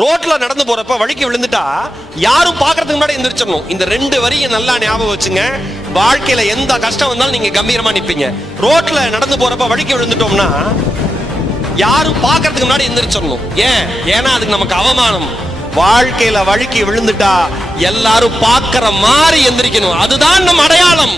ரோட்ல நடந்து போறப்ப வழிக்கு விழுந்துட்டா யாரும் பாக்குறதுக்கு முன்னாடி எந்திரிச்சிடணும். இந்த 2 வரியை நல்லா ஞாபகம் வச்சுங்க. வாழ்க்கையில எந்த கஷ்டம் வந்தாலும் நீங்க கம்பீரமா நிப்பீங்க. ரோட்ல நடந்து போறப்ப வழிக்கு விழுந்துட்டோம்னா யாரும் பாக்குறதுக்கு முன்னாடி எந்திரிச்சிடணும். ஏன்னா அதுக்கு நமக்கு அவமானம். வாழ்க்கையில வழிக்கு விழுந்துட்டா எல்லாரும் பாக்குற மாதிரி எந்திரிக்கணும். அதுதான் நம்ம அடையாளம்.